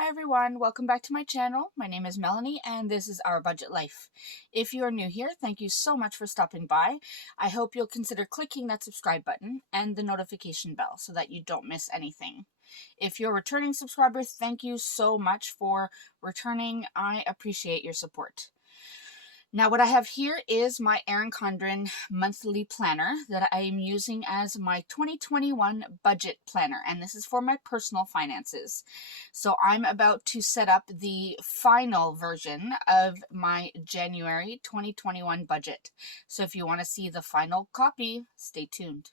Hi everyone, welcome back to my channel. My name is Melanie and this is Our Budget Life. If you are new here, thank you so much for stopping by. I hope you'll consider clicking that subscribe button and the notification bell so that you don't miss anything. If you're a returning subscriber, thank you so much for returning. I appreciate your support. Now what I have here is my Erin Condren Monthly Planner that I am using as my 2021 budget planner, and this is for my personal finances. So I'm about to set up the final version of my January 2021 budget. So if you want to see the final copy, stay tuned.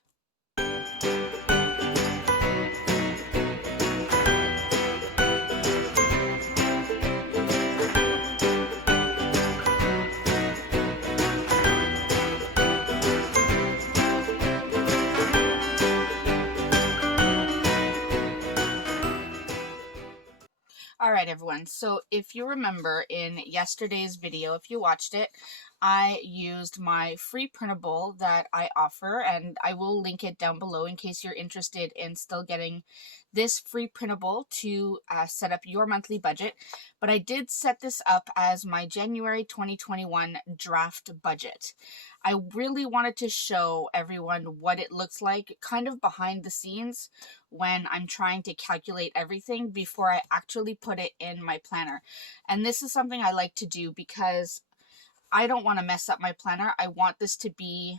Alright everyone, so if you remember in yesterday's video, if you watched it, I used my free printable that I offer, and I will link it down below in case you're interested in still getting this free printable to set up your monthly budget. But I did set this up as my January 2021 draft budget. I really wanted to show everyone what it looks like kind of behind the scenes when I'm trying to calculate everything before I actually put it in my planner. And this is something I like to do because I don't want to mess up my planner. I want this to be,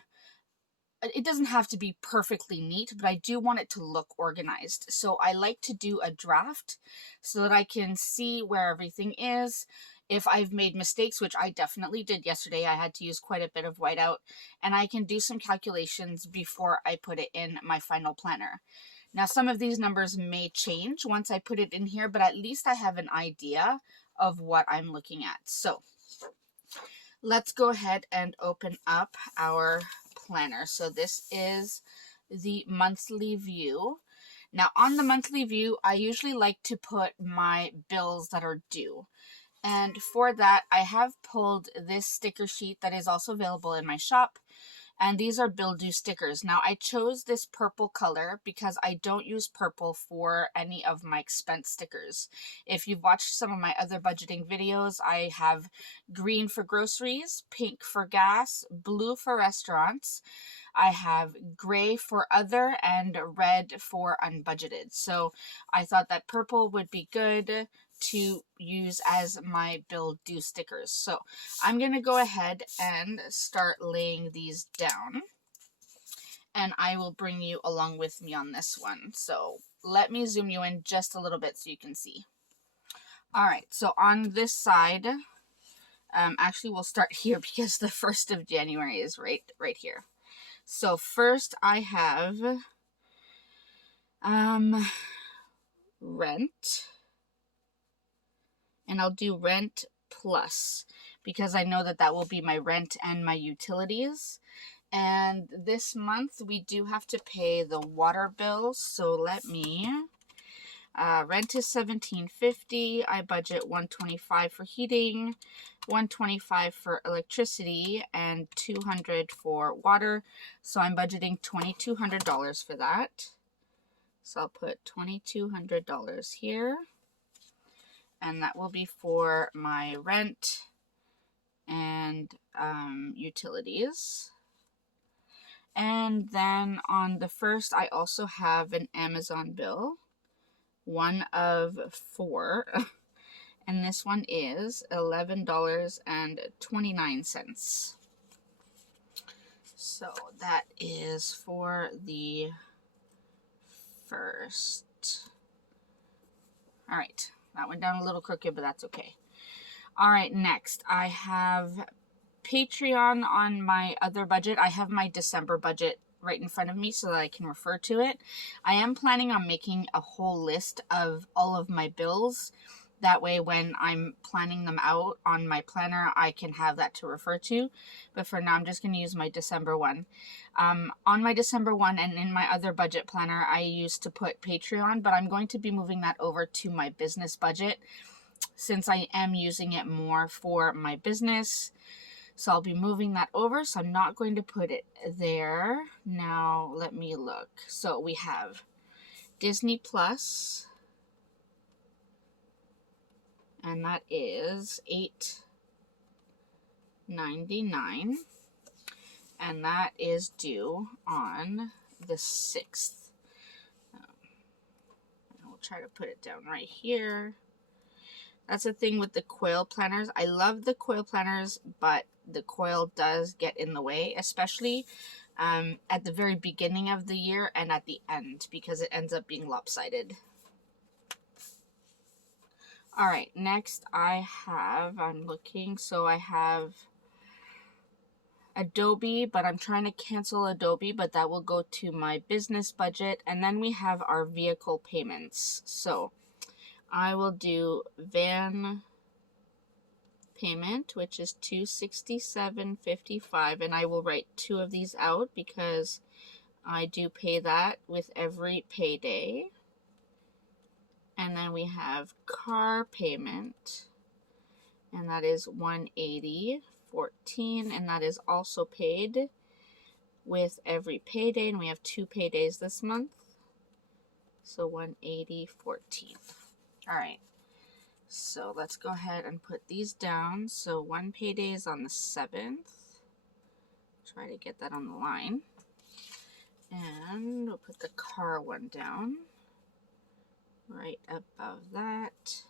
it doesn't have to be perfectly neat, but I do want it to look organized. So I like to do a draft so that I can see where everything is. If I've made mistakes, which I definitely did yesterday, I had to use quite a bit of whiteout, and I can do some calculations before I put it in my final planner. Now, some of these numbers may change once I put it in here, but at least I have an idea of what I'm looking at. So let's go ahead and open up our planner. So this is the monthly view. Now on the monthly view, I usually like to put my bills that are due. And for that, I have pulled this sticker sheet that is also available in my shop. And these are bill due stickers. Now I chose this purple color because I don't use purple for any of my expense stickers. If you've watched some of my other budgeting videos, I have green for groceries, pink for gas, blue for restaurants. I have gray for other and red for unbudgeted. So I thought that purple would be good to use as my bill due stickers. So I'm going to go ahead and start laying these down, and I will bring you along with me on this one. So let me zoom you in just a little bit so you can see. All right, so on this side, actually we'll start here because the 1st of January is right here. So first I have rent, and I'll do rent plus because I know that that will be my rent and my utilities. And this month we do have to pay the water bill, so let me rent is $17.50. I budget $125 for heating, $125 for electricity, and $200 for water. So I'm budgeting $2,200 for that. So I'll put $2,200 here, and that will be for my rent and utilities. And then on the 1st, I also have an Amazon bill, one of 4, and this one is $11.29. So that is for the 1st. All right, that went down a little crooked, but that's okay. All right, next I have Patreon on my other budget. I have my December budget right in front of me so that I can refer to it. I am planning on making a whole list of all of my bills. That way when I'm planning them out on my planner, I can have that to refer to. But for now, I'm just going to use my December one. On my December one and in my other budget planner, I used to put Patreon, but I'm going to be moving that over to my business budget since I am using it more for my business. So I'll be moving that over, so I'm not going to put it there. Now, let me look. So we have Disney Plus, and that is $8.99, and that is due on the 6th. We'll try to put it down right here. That's the thing with the coil planners. I love the coil planners, but the coil does get in the way, especially at the very beginning of the year and at the end, because it ends up being lopsided. All right, next I'm looking, so I have Adobe, but I'm trying to cancel Adobe, but that will go to my business budget. And then we have our vehicle payments. So I will do van payment, which is $267.55, and I will write 2 of these out because I do pay that with every payday. And then we have car payment, and that is $180.14, and that is also paid with every payday, and we have 2 paydays this month, so $180.14. All right, so let's go ahead and put these down. So 1 payday is on the 7th. Try to get that on the line, and we'll put the car one down right above that.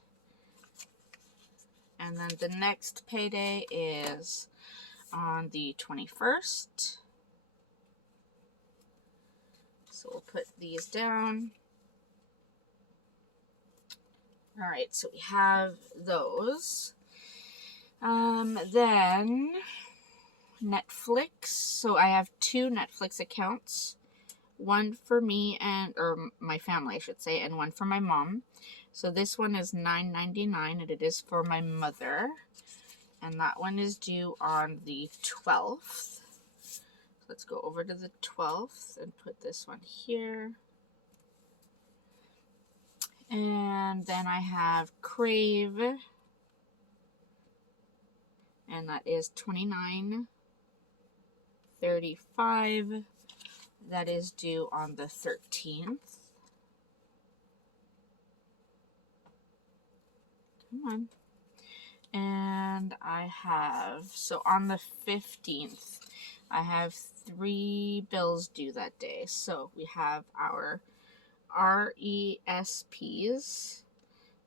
And then the next payday is on the 21st. So we'll put these down. All right, so we have those. Then Netflix. So I have 2 Netflix accounts. One for me or my family, I should say, and one for my mom. So this one is $9.99, and it is for my mother. And that one is due on the 12th. Let's go over to the 12th and put this one here. And then I have Crave, and that is $29.35. That is due on the 13th. Come on. And I have, so on the 15th, I have 3 bills due that day. So we have our RESPs,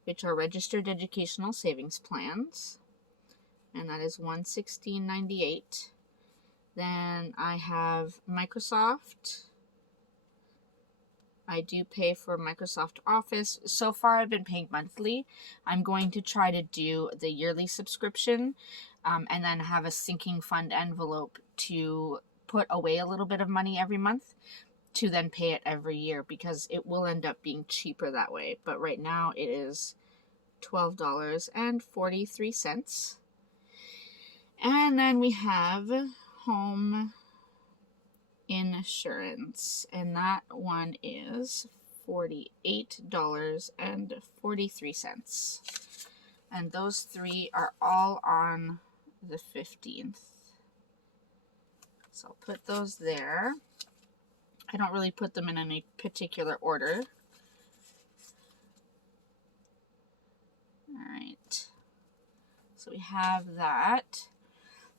which are Registered Educational Savings Plans, and that is $116.98. Then I have Microsoft. I do pay for Microsoft Office. So far I've been paying monthly. I'm going to try to do the yearly subscription, and then have a sinking fund envelope to put away a little bit of money every month to then pay it every year, because it will end up being cheaper that way. But right now it is $12.43. And then we have home insurance, and that one is $48.43. And those 3 are all on the 15th. So I'll put those there. I don't really put them in any particular order. All right. So we have that.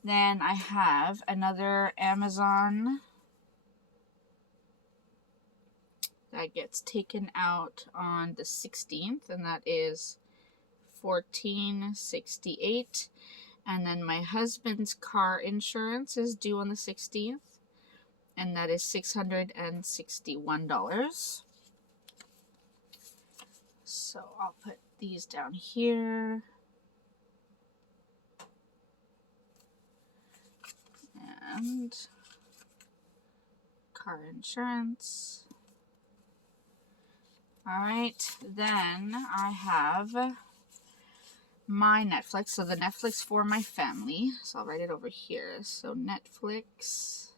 Then I have another Amazon that gets taken out on the 16th, and that is $14.68. And then my husband's car insurance is due on the 16th, and that is $661. So I'll put these down here. And car insurance. All right, then I have my Netflix. So the Netflix for my family. So I'll write it over here. So Netflix,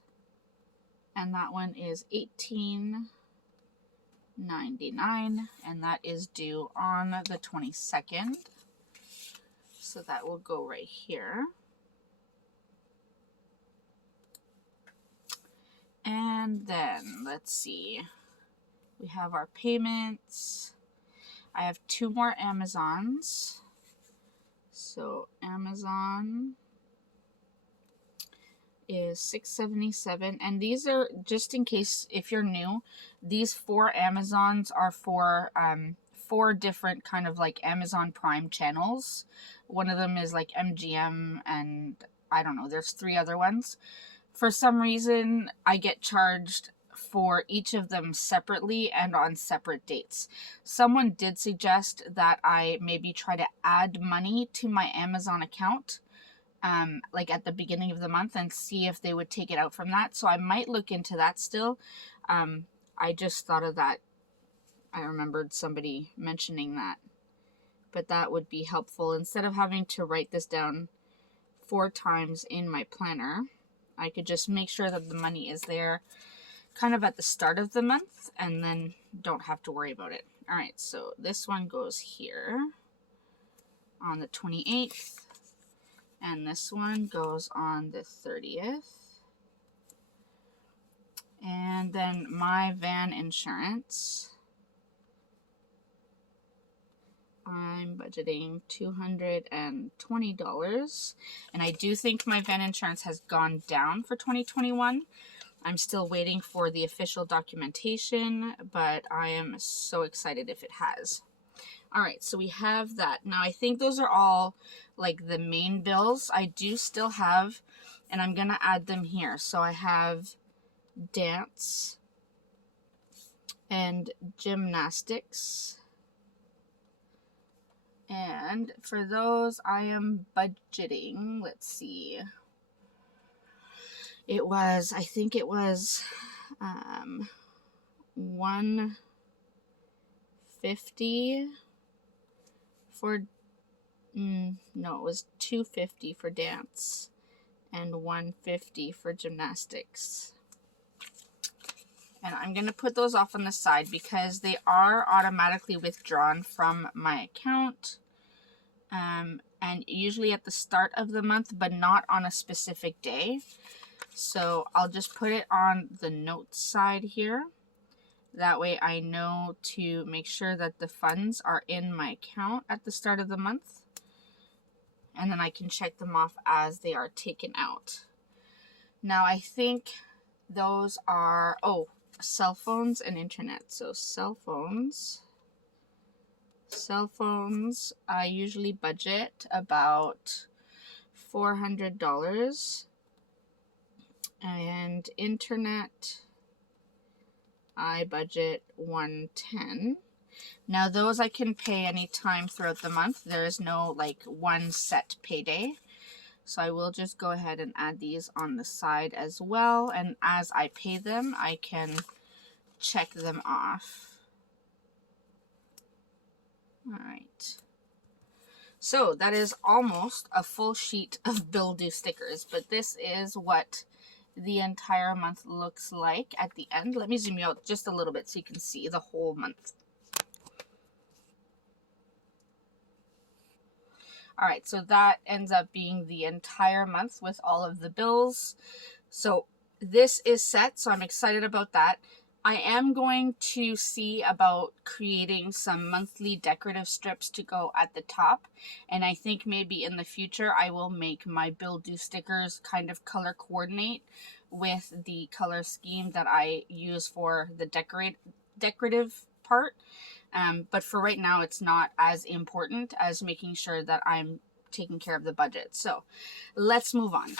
and that one is $18.99, and that is due on the 22nd. So that will go right here. And then let's see. We have our payments. I have 2 more Amazons. So Amazon is $6.77, and these are, just in case if you're new, these 4 Amazons are for 4 different kind of like Amazon Prime channels. One of them is like MGM, and I don't know, there's 3 other ones. For some reason, I get charged for each of them separately and on separate dates. Someone did suggest that I maybe try to add money to my Amazon account, like at the beginning of the month, and see if they would take it out from that. So I might look into that still. I just thought of that. I remembered somebody mentioning that. But that would be helpful. Instead of having to write this down 4 times in my planner, I could just make sure that the money is there kind of at the start of the month, and then don't have to worry about it. All right, so this one goes here on the 28th, and this one goes on the 30th. And then my van insurance, I'm budgeting $220, and I do think my van insurance has gone down for 2021. I'm still waiting for the official documentation, but I am so excited if it has. All right, so we have that. Now, I think those are all like the main bills. I do still have, and I'm going to add them here. So I have dance and gymnastics. And for those, I am budgeting, let's see. It was, I think it was $150 for, no, it was $250 for dance and $150 for gymnastics. And I'm going to put those off on the side because they are automatically withdrawn from my account. And usually at the start of the month, but not on a specific day. So I'll just put it on the notes side here. That way I know to make sure that the funds are in my account at the start of the month. And then I can check them off as they are taken out. Now I think those are, oh, cell phones and internet. So cell phones, I usually budget about $400. And internet, I budget $110. Now those I can pay anytime throughout the month. There is no like one set payday. So I will just go ahead and add these on the side as well. And as I pay them, I can check them off. All right. So that is almost a full sheet of bill due stickers, but this is what the entire month looks like at the end. Let me zoom you out just a little bit so you can see the whole month. All right, so that ends up being the entire month with all of the bills. So this is set, so I'm excited about that. I am going to see about creating some monthly decorative strips to go at the top. And I think maybe in the future I will make my bill due stickers kind of color coordinate with the color scheme that I use for the decorative part. But for right now, it's not as important as making sure that I'm taking care of the budget. So let's move on.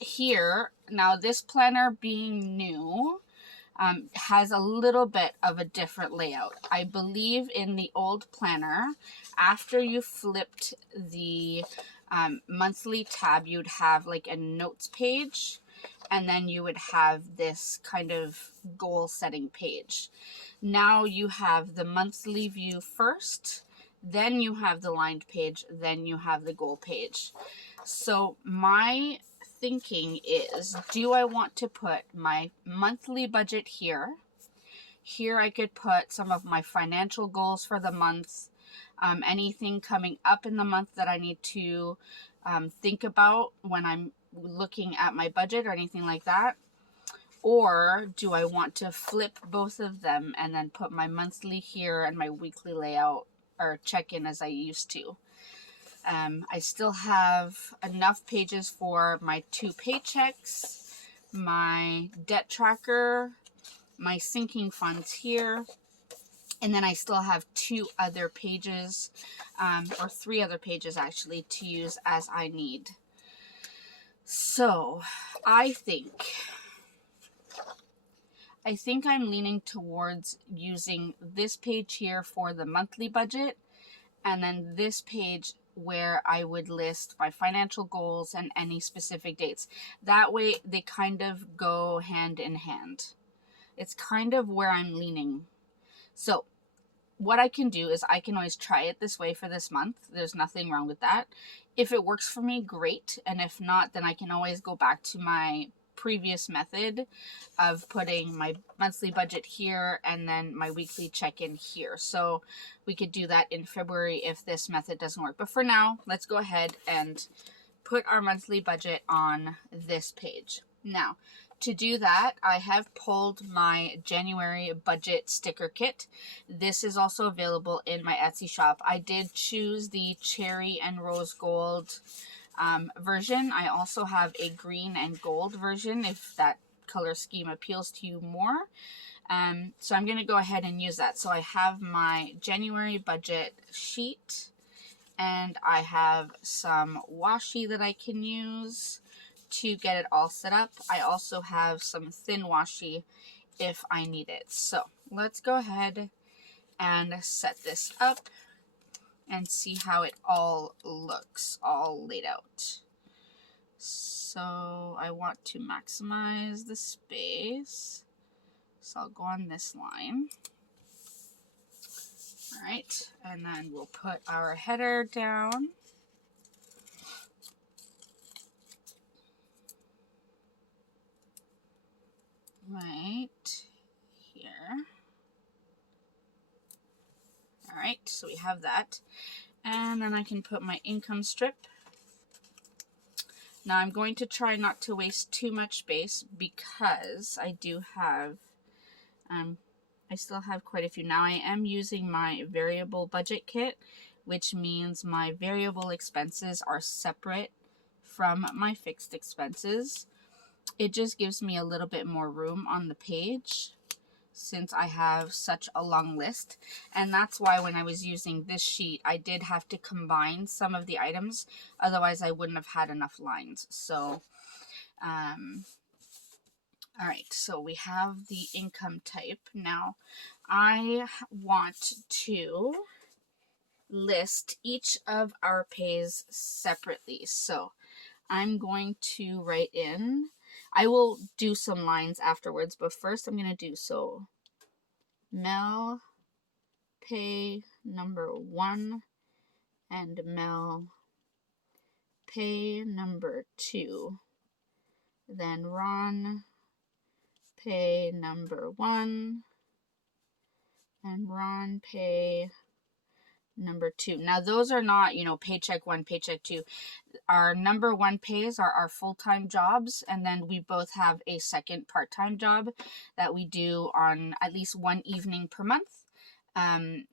Here, now this planner being new, has a little bit of a different layout. I believe in the old planner, after you flipped the monthly tab, you'd have like a notes page, and then you would have this kind of goal setting page. Now you have the monthly view first, then you have the lined page, then you have the goal page. So my thinking is, do I want to put my monthly budget here? Here I could put some of my financial goals for the month, anything coming up in the month that I need to think about when I'm looking at my budget or anything like that. Or do I want to flip both of them and then put my monthly here and my weekly layout or check-in as I used to? I still have enough pages for my 2 paychecks, my debt tracker, my sinking funds here, and then I still have 2 other pages, or 3 other pages actually, to use as I need. So I think I'm leaning towards using this page here for the monthly budget, and then this page where I would list my financial goals and any specific dates. That way they kind of go hand in hand. It's kind of where I'm leaning. So what I can do is I can always try it this way for this month. There's nothing wrong with that. If it works for me, great. And if not, then I can always go back to my previous method of putting my monthly budget here and then my weekly check-in here. So we could do that in February if this method doesn't work. But for now, let's go ahead and put our monthly budget on this page. Now, to do that, I have pulled my January budget sticker kit. This is also available in my Etsy shop. I did choose the cherry and rose gold version. I also have a green and gold version if that color scheme appeals to you more. So I'm going to go ahead and use that. So I have my January budget sheet, and I have some washi that I can use to get it all set up. I also have some thin washi if I need it. So let's go ahead and set this up and see how it all looks, all laid out. So I want to maximize the space. So I'll go on this line. All right, and then we'll put our header down. Right here. All right, so we have that. And then I can put my income strip. Now I'm going to try not to waste too much space because I do have, I still have quite a few. Now I am using my variable budget kit, which means my variable expenses are separate from my fixed expenses. It just gives me a little bit more room on the page since I have such a long list. And that's why when I was using this sheet, I did have to combine some of the items. Otherwise, I wouldn't have had enough lines. So, all right, so we have the income type. Now, I want to list each of our pays separately. So I'm going to write in, I will do some lines afterwards, but first I'm going to do, so Mel pay number 1 and Mel pay number 2. Then Ron pay number 1 and Ron pay number 2. Now those are not, paycheck 1, paycheck 2. Our number 1 pays are our full-time jobs, and then we both have a second part-time job that we do on at least one evening per month.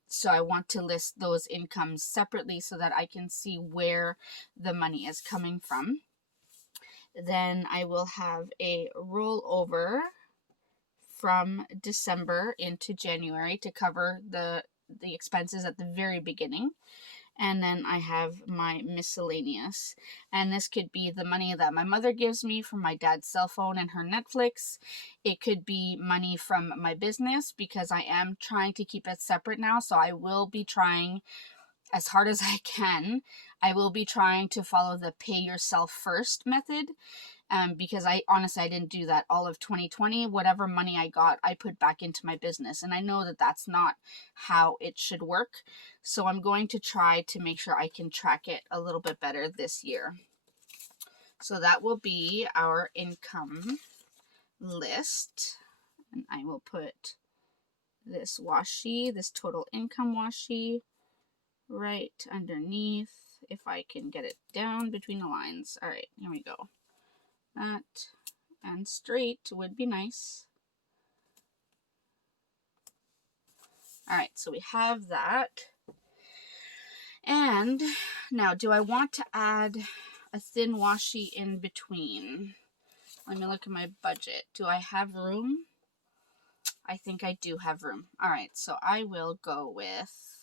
So I want to list those incomes separately so that I can see where the money is coming from. Then I will have a rollover from December into January to cover the expenses at the very beginning. And then I have my miscellaneous. And this could be the money that my mother gives me from my dad's cell phone and her Netflix. It could be money from my business because I am trying to keep it separate now. So I will be trying as hard as I can. I will be trying to follow the pay yourself first method. Because I didn't do that all of 2020. Whatever money I got, I put back into my business. And I know that that's not how it should work. So I'm going to try to make sure I can track it a little bit better this year. So that will be our income list. And I will put this washi, this total income washi, right underneath, if I can get it down between the lines. All right, here we go. That and straight would be nice. All right, so we have that. And now, do I want to add a thin washi in between? Let me look at my budget. Do I have room? I think I do have room. All right, so I will go with,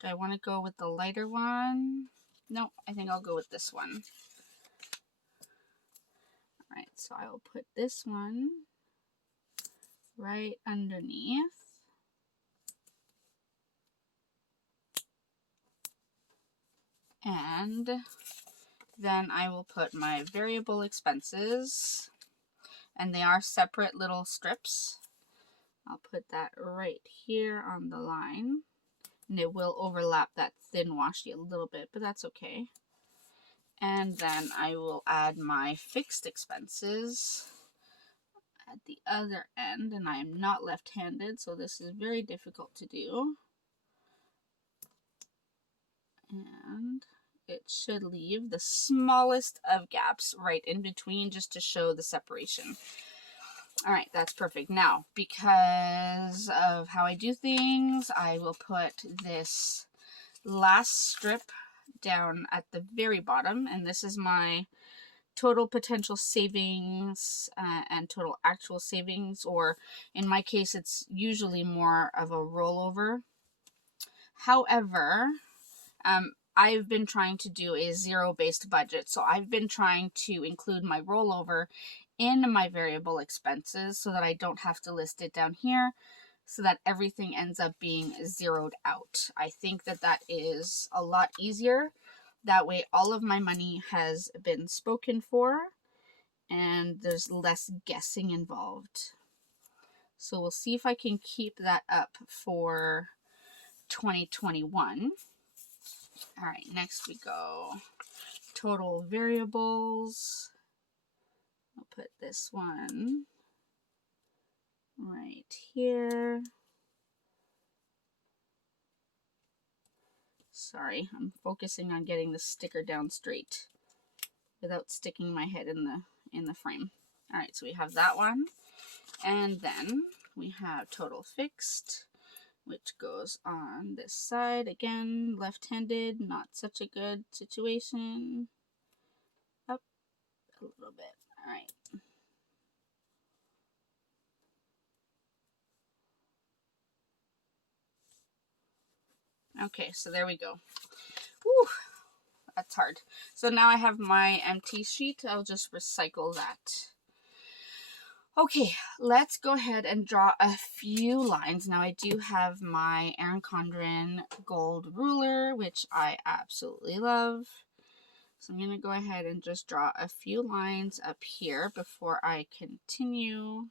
do I want to go with the lighter one? No, I think I'll go with this one. All right, so I will put this one right underneath. And then I will put my variable expenses, and they are separate little strips. I'll put that right here on the line, and it will overlap that thin washi a little bit, but that's okay. And then I will add my fixed expenses at the other end, and I am not left-handed, so this is very difficult to do. And it should leave the smallest of gaps right in between just to show the separation. All right, that's perfect. Now, because of how I do things, I will put this last strip down at the very bottom, and this is my total potential savings and total actual savings, or in my case, it's usually more of a rollover. However, I've been trying to do a zero-based budget, so I've been trying to include my rollover in my variable expenses so that I don't have to list it down here, so that everything ends up being zeroed out. I think that that is a lot easier. That way all of my money has been spoken for and there's less guessing involved. So we'll see if I can keep that up for 2021. All right, next we go. Total variables. I'll put this one right here. Sorry, I'm focusing on getting the sticker down straight without sticking my head in the frame. All right, so we have that one. And then we have total fixed, which goes on this side. Again, left-handed, not such a good situation. Up a little bit. All right. Okay, so there we go. Whew, that's hard. So now I have my empty sheet. I'll just recycle that. Okay, let's go ahead and draw a few lines. Now I do have my Erin Condren gold ruler, which I absolutely love. So I'm going to go ahead and just draw a few lines up here before I continue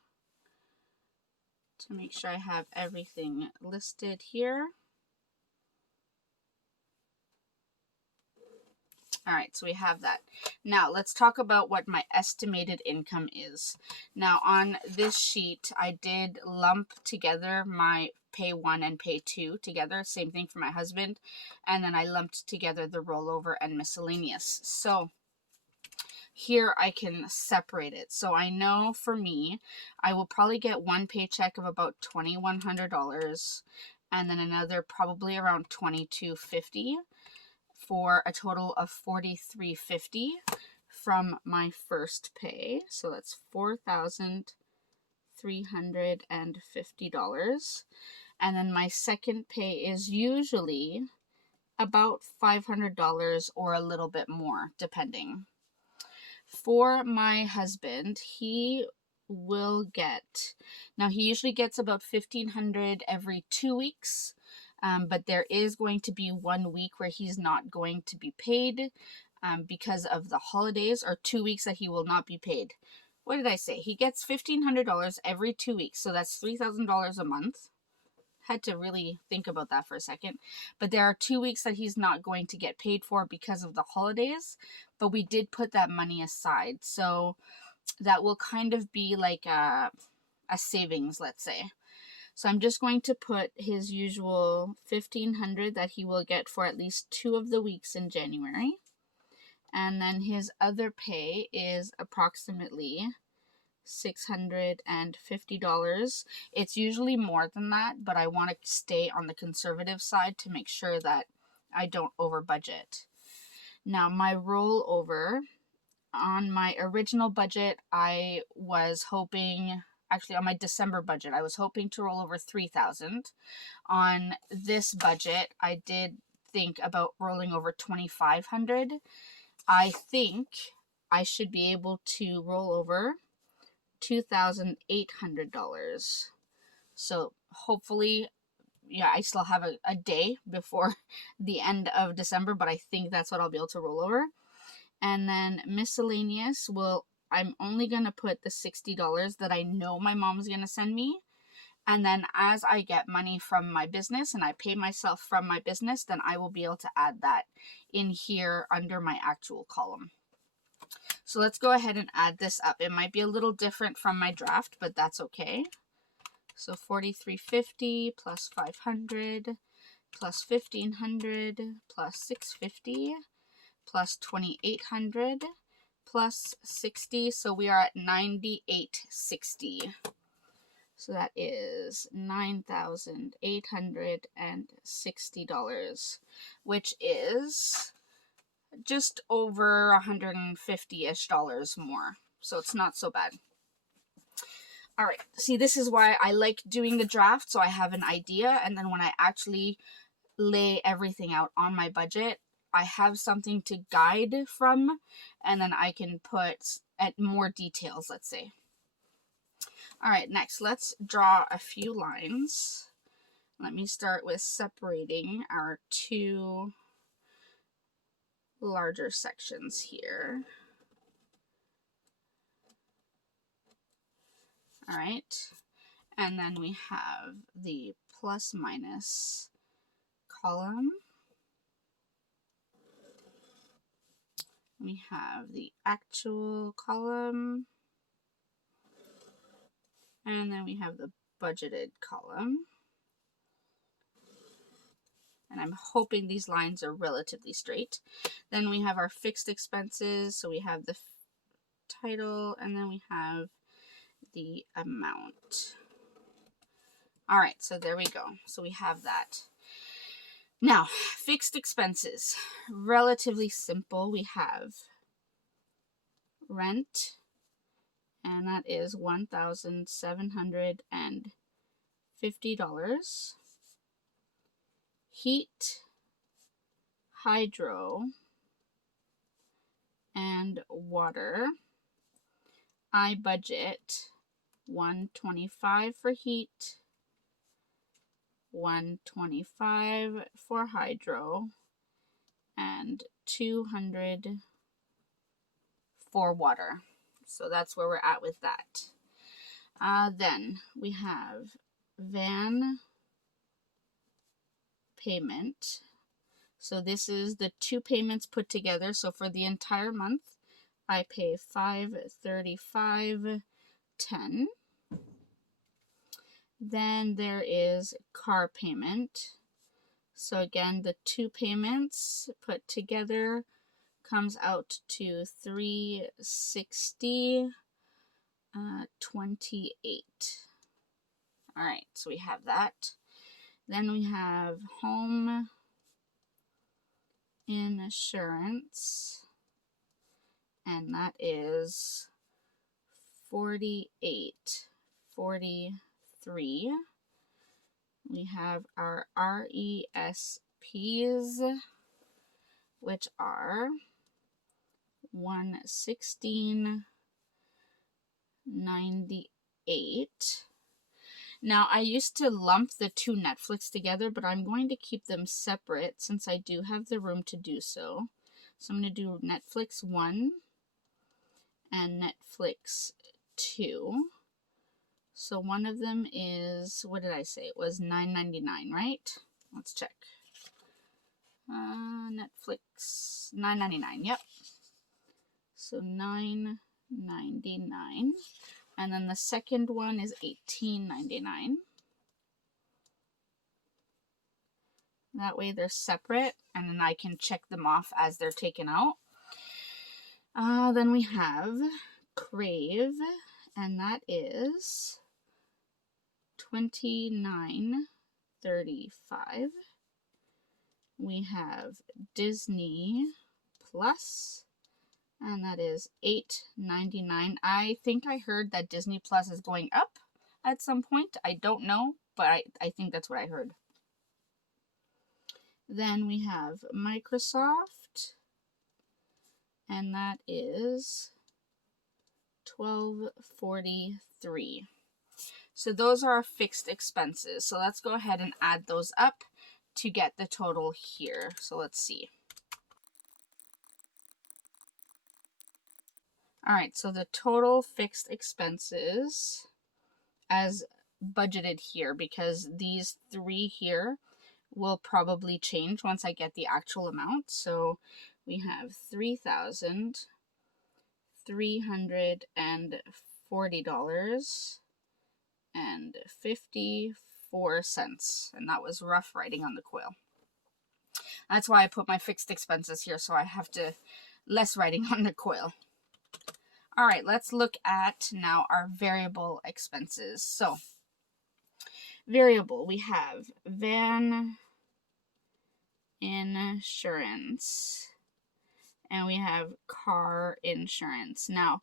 to make sure I have everything listed here. All right, so we have that. Now let's talk about what my estimated income is. Now on this sheet, I did lump together my pay 1 and pay 2 together. Same thing for my husband. And then I lumped together the rollover and miscellaneous. So here I can separate it. So I know for me, I will probably get one paycheck of about $2,100 and then another probably around $2,250. For a total of $4,350 from my first pay. So that's $4,350. And then my second pay is usually about $500 or a little bit more, depending. For my husband, he will get, now he usually gets about $1,500 every 2 weeks. But there is going to be 1 week where he's not going to be paid because of the holidays, or 2 weeks that he will not be paid. What did I say? He gets $1,500 every 2 weeks, so that's $3,000 a month. Had to really think about that for a second. But there are 2 weeks that he's not going to get paid for because of the holidays, but we did put that money aside. So that will kind of be like a savings, let's say. So I'm just going to put his usual $1,500 that he will get for at least 2 of the weeks in January. And then his other pay is approximately $650. It's usually more than that, but I want to stay on the conservative side to make sure that I don't over budget. Now my rollover on my original budget, I was hoping, actually on my December budget, I was hoping to roll over $3,000. On this budget, I did think about rolling over $2,500. I think I should be able to roll over $2,800. So hopefully, yeah, I still have a day before the end of December, but I think that's what I'll be able to roll over. And then miscellaneous, well, I'm only going to put the $60 that I know my mom's going to send me. And then as I get money from my business and I pay myself from my business, then I will be able to add that in here under my actual column. So let's go ahead and add this up. It might be a little different from my draft, but that's okay. So $4,350 plus $500 plus $1,500 plus $650 plus $2,800 plus $60. So we are at $9,860. So that is $9,860, which is just over $150-ish more. So it's not so bad. All right, see, this is why I like doing the draft, so I have an idea, and then when I actually lay everything out on my budget, I have something to guide from, and then I can put at more details, let's say. All right, next, let's draw a few lines. Let me start with separating our two larger sections here. All right, and then we have the plus minus column. We have the actual column. And then we have the budgeted column. And I'm hoping these lines are relatively straight. Then we have our fixed expenses. So we have the title, and then we have the amount. All right, so there we go. So we have that. Now, fixed expenses, relatively simple. We have rent, and that is $1,750. Heat, hydro, and water. I budget $125 for heat, $125 for hydro, and $200 for water. So that's where we're at with that. Then we have van payment. So this is the two payments put together. So for the entire month, I pay $535.10. Then there is car payment. So again, the two payments put together comes out to $360.28. All right, so we have that. Then we have home insurance, and that is $48.43. We have our RESPs, which are $116.98. Now, I used to lump the two Netflix together, but I'm going to keep them separate since I do have the room to do so. So I'm going to do Netflix 1 and Netflix 2. So one of them is, what did I say? It was $9.99, right? Let's check. Netflix, $9.99, yep. So $9.99. And then the second one is $18.99. That way they're separate, and then I can check them off as they're taken out. Then we have Crave, and that is $29.35. we have Disney Plus, and that is $8.99. I think I heard that Disney Plus is going up at some point. I don't know, but I think that's what I heard. Then we have Microsoft, and that is $12.43. So those are our fixed expenses. So let's go ahead and add those up to get the total here. So let's see. All right, so the total fixed expenses as budgeted here, because these three here will probably change once I get the actual amount. So we have $3,340.54, and that was rough writing on the quill. That's why I put my fixed expenses here, so I have to less writing on the quill. All right, let's look at now our variable expenses. So variable, we have van insurance, and we have car insurance. Now,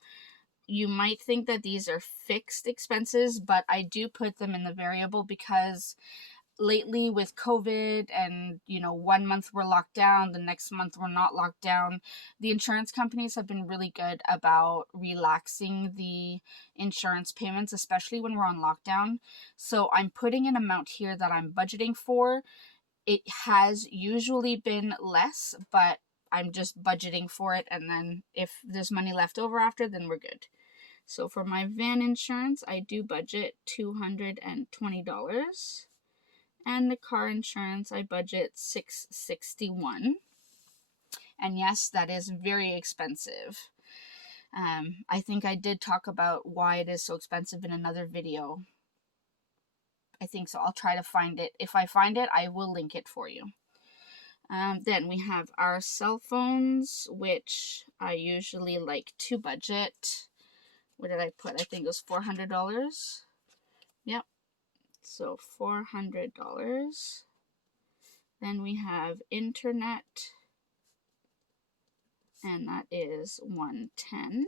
you might think that these are fixed expenses, but I do put them in the variable because lately with COVID and, 1 month we're locked down, the next month we're not locked down, the insurance companies have been really good about relaxing the insurance payments, especially when we're on lockdown. So I'm putting an amount here that I'm budgeting for. It has usually been less, but I'm just budgeting for it, and then if there's money left over after, then we're good. So for my van insurance, I do budget $220. And the car insurance, I budget $661. And yes, that is very expensive. I think I did talk about why it is so expensive in another video. I think so. I'll try to find it. If I find it, I will link it for you. Then we have our cell phones, which I usually like to budget. What did I put? I think it was $400. Yep. So $400. Then we have internet, and that is $110.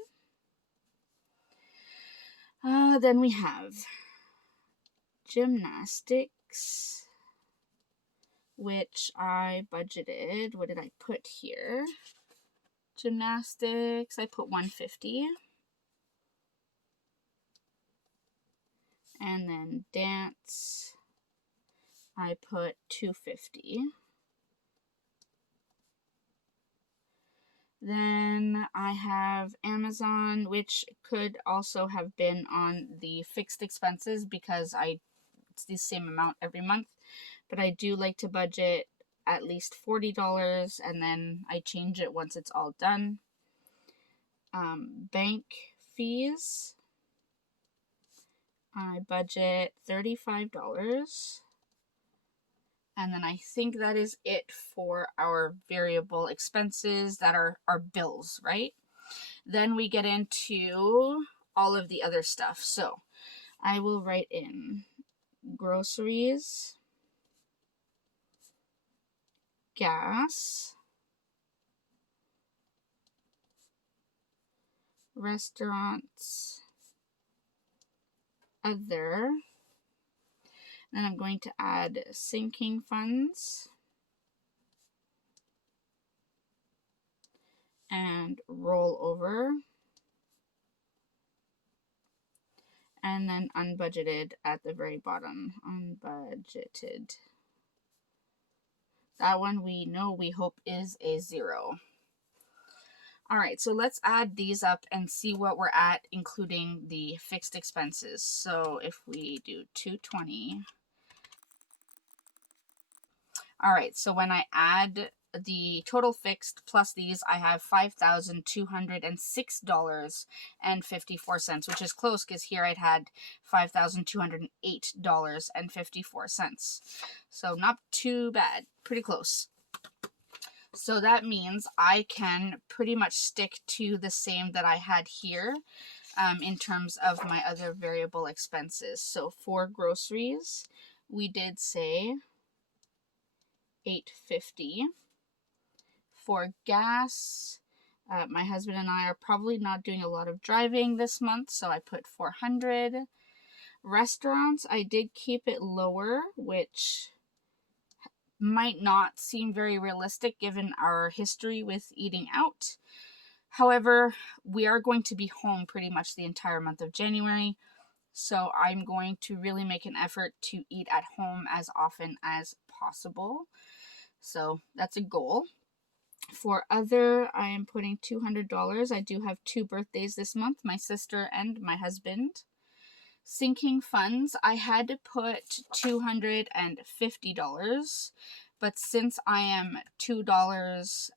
Then we have gymnastics, which I budgeted. What did I put here? Gymnastics, I put $150. And then dance, I put $250. Then I have Amazon, which could also have been on the fixed expenses because it's the same amount every month. But I do like to budget at least $40, and then I change it once it's all done. Bank fees, I budget $35. And then I think that is it for our variable expenses that are our bills, right? Then we get into all of the other stuff. So I will write in groceries, gas, restaurants, other. Then I'm going to add sinking funds and rollover, and then unbudgeted at the very bottom. Unbudgeted. That one we hope is a 0. All right, so let's add these up and see what we're at, including the fixed expenses. So if we do 220. All right, so when I add the total fixed plus these, I have $5,206.54, which is close because here I'd had $5,208.54. So not too bad, pretty close. So that means I can pretty much stick to the same that I had here in terms of my other variable expenses. So for groceries, we did say $8.50. For gas, my husband and I are probably not doing a lot of driving this month, so I put $400. Restaurants, I did keep it lower, which might not seem very realistic given our history with eating out. However, we are going to be home pretty much the entire month of January, so I'm going to really make an effort to eat at home as often as possible. So that's a goal. For other, I am putting $200. I do have 2 birthdays this month, my sister and my husband. Sinking funds, I had to put $250, but since I am $2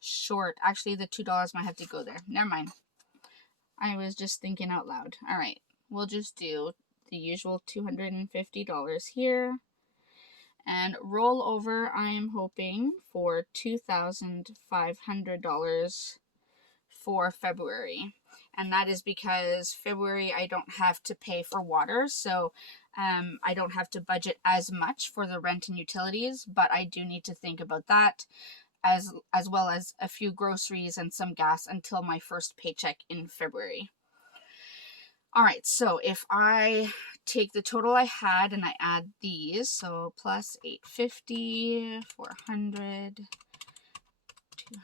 short, actually the $2 might have to go there. Never mind. I was just thinking out loud. All right, we'll just do the usual $250 here. And roll over, I am hoping for $2,500 for February. And that is because February I don't have to pay for water, so I don't have to budget as much for the rent and utilities, but I do need to think about that, as well as a few groceries and some gas until my first paycheck in February. All right, so if I take the total I had and I add these, so plus $850, $400,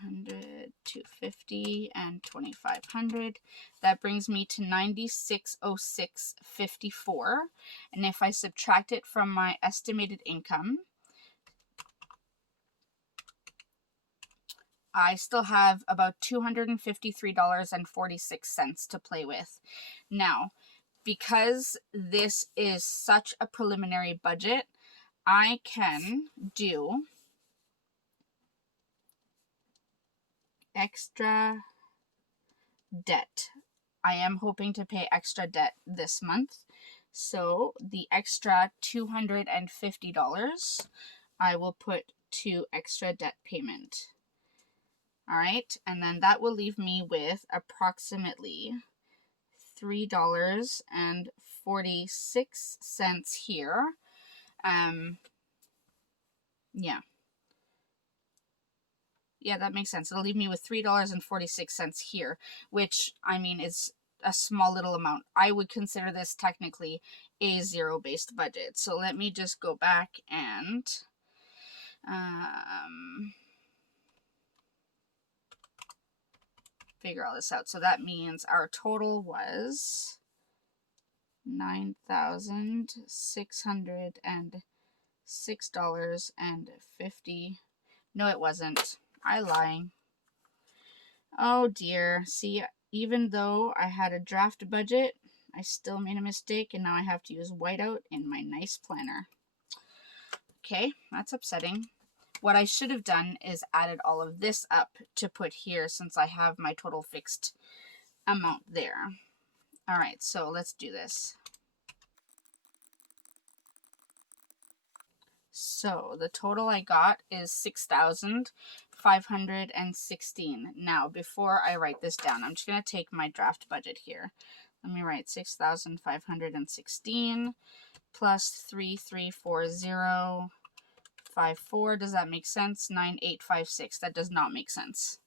$200, $250, and $2,500. That brings me to $9606.54. And if I subtract it from my estimated income, I still have about $253.46 to play with. Now, because this is such a preliminary budget, I can do extra debt. I am hoping to pay extra debt this month. So the extra $250, I will put to extra debt payment. All right, and then that will leave me with approximately $3.46 here. Yeah, that makes sense. It'll leave me with $3.46 here, which, I mean, is a small little amount. I would consider this technically a zero-based budget. So let me just go back and figure all this out. So that means our total was $9,606.50. No, it wasn't. I lying. Oh dear. See, even though I had a draft budget, I still made a mistake, and now I have to use whiteout in my nice planner. Okay, that's upsetting. What I should have done is added all of this up to put here, since I have my total fixed amount there. All right, so let's do this. So the total I got is $6,516. Now, before I write this down, I'm just going to take my draft budget here. Let me write 6,516 plus 334054. Does that make sense? 9856. That does not make sense.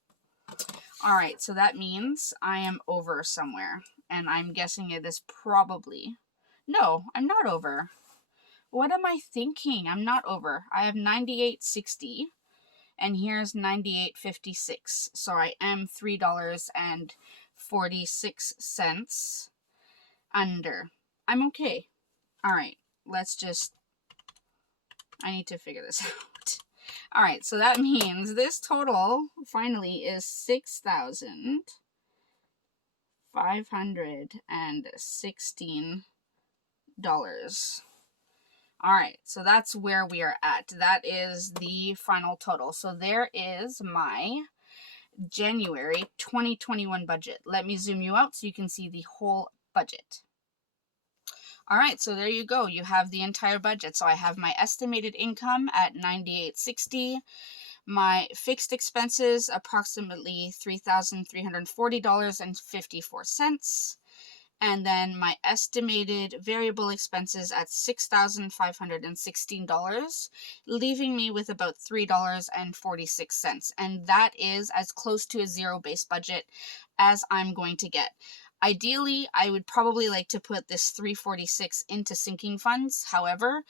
All right, so that means I am over somewhere, and I'm guessing it is probably... No, I'm not over. What am I thinking? I'm not over. I have 98.60, and here's 98.56. So I am $3.46 under. I'm okay. All right, let's just... I need to figure this out. All right, so that means this total finally is $6,516. All right, so that's where we are at. That is the final total. So there is my January 2021 budget. Let me zoom you out so you can see the whole budget. All right, so there you go. You have the entire budget. So I have my estimated income at $98.60. My fixed expenses, approximately $3,340.54. and then my estimated variable expenses at $6,516, leaving me with about $3.46. And that is as close to a zero-based budget as I'm going to get. Ideally, I would probably like to put this $346 into sinking funds. However,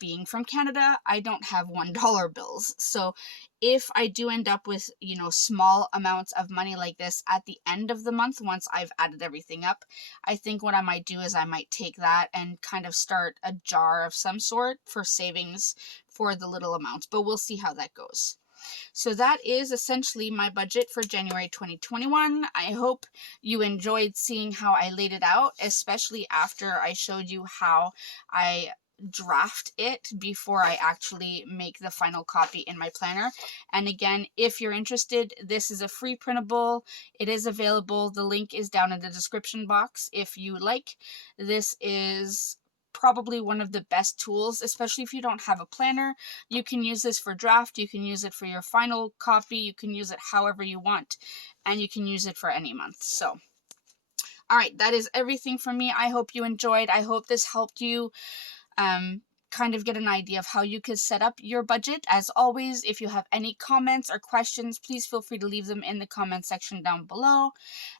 being from Canada, I don't have $1 bills. So if I do end up with, small amounts of money like this at the end of the month, once I've added everything up, I think what I might do is I might take that and kind of start a jar of some sort for savings for the little amounts, but we'll see how that goes. So that is essentially my budget for January 2021. I hope you enjoyed seeing how I laid it out, especially after I showed you how I draft it before I actually make the final copy in my planner. And again, if you're interested, this is a free printable. It is available. The link is down in the description box if you like. This is probably one of the best tools, especially if you don't have a planner. You can use this for draft, you can use it for your final copy, you can use it however you want, and you can use it for any month. So all right, that is everything from me. I hope you enjoyed. I hope this helped you kind of get an idea of how you could set up your budget. As always, if you have any comments or questions, please feel free to leave them in the comment section down below.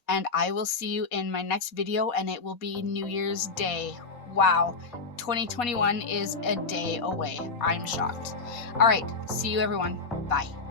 And I will see you in my next video, and it will be New Year's Day. Wow, 2021 is a day away. I'm shocked. All right, see you everyone. Bye.